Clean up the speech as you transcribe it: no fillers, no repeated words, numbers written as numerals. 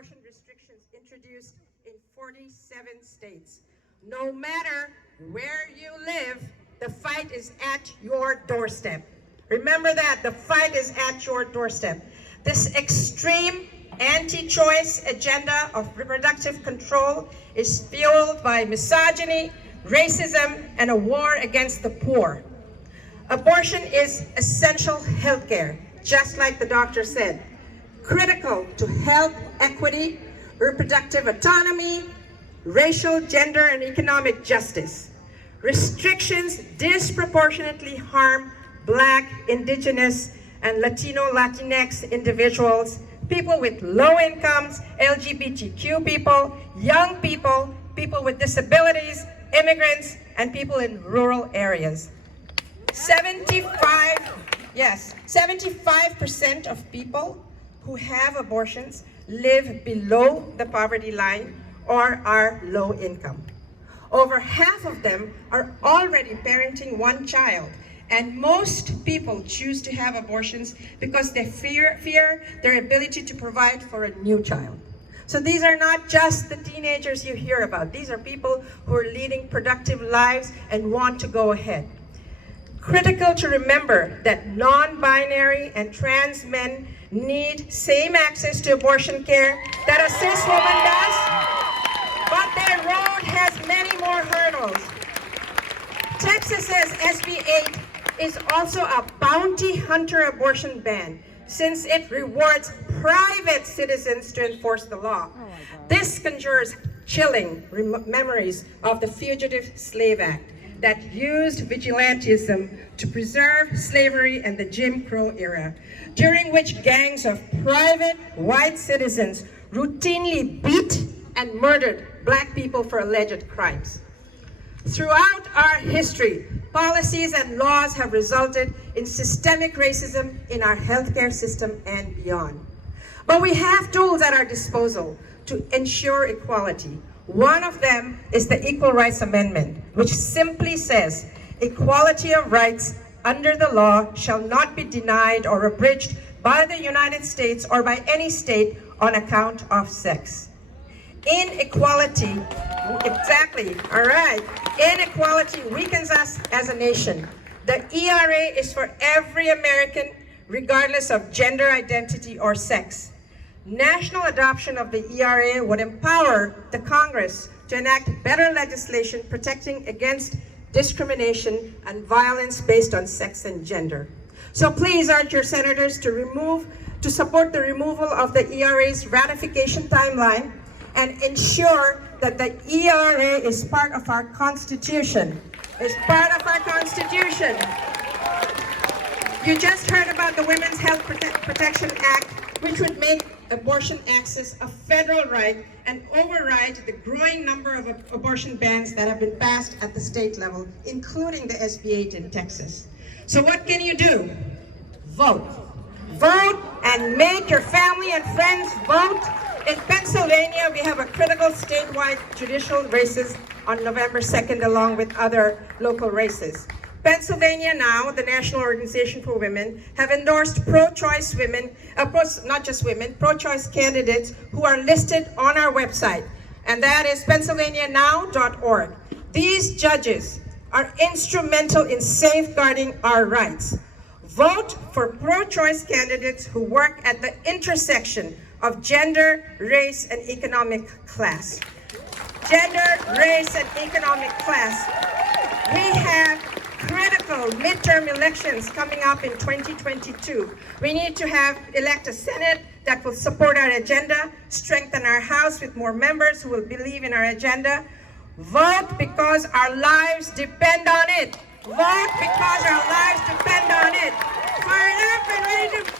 abortion restrictions introduced in 47 states. No matter where you live, the fight is at your doorstep. Remember that, the fight is at your doorstep. This extreme anti-choice agenda of reproductive control is fueled by misogyny, racism, and a war against the poor. Abortion is essential healthcare, just like the doctor said, critical to health equity, reproductive autonomy, racial, gender, and economic justice. Restrictions disproportionately harm Black, Indigenous, and Latino, Latinx individuals, people with low incomes, LGBTQ people, young people, people with disabilities, immigrants, and people in rural areas. 75% of people who have abortions live below the poverty line or are low income. Over half of them are already parenting one child, and most people choose to have abortions because they fear their ability to provide for a new child. So these are not just the teenagers you hear about. These are people who are leading productive lives and want to go ahead. Critical to remember that non-binary and trans men need same access to abortion care that a cis woman does, but their road has many more hurdles. Texas's SB 8 is also a bounty hunter abortion ban, since it rewards private citizens to enforce the law. This conjures chilling memories of the Fugitive Slave Act that used vigilantism to preserve slavery and the Jim Crow era, during which gangs of private white citizens routinely beat and murdered Black people for alleged crimes. Throughout our history, policies and laws have resulted in systemic racism in our healthcare system and beyond. But we have tools at our disposal to ensure equality. One of them is the Equal Rights Amendment, which simply says, equality of rights under the law shall not be denied or abridged by the United States or by any state on account of sex. Inequality, exactly, all right. Inequality weakens us as a nation. The ERA is for every American, regardless of gender identity or sex. National adoption of the ERA would empower the Congress to enact better legislation protecting against discrimination and violence based on sex and gender. So please urge your senators to support the removal of the ERA's ratification timeline and ensure that the ERA is part of our Constitution. It's part of our Constitution. You just heard about the Women's Health Protection Act, which would make abortion access a federal right and override the growing number of abortion bans that have been passed at the state level, including the SB 8 in Texas. So what can you do? Vote. Vote and make your family and friends vote. In Pennsylvania, we have a critical statewide judicial races on November 2nd, along with other local races. Pennsylvania Now, the National Organization for Women, have endorsed pro-choice women, not just women, pro-choice candidates who are listed on our website, and that is pennsylvanianow.org. These judges are instrumental in safeguarding our rights. Vote for pro-choice candidates who work at the intersection of gender, race, and economic class. Gender, race, and economic class. We have critical midterm elections coming up in 2022. We need to elect a Senate that will support our agenda, strengthen our House with more members who will believe in our agenda. Vote because our lives depend on it. Vote because our lives depend on it. Fired up and ready to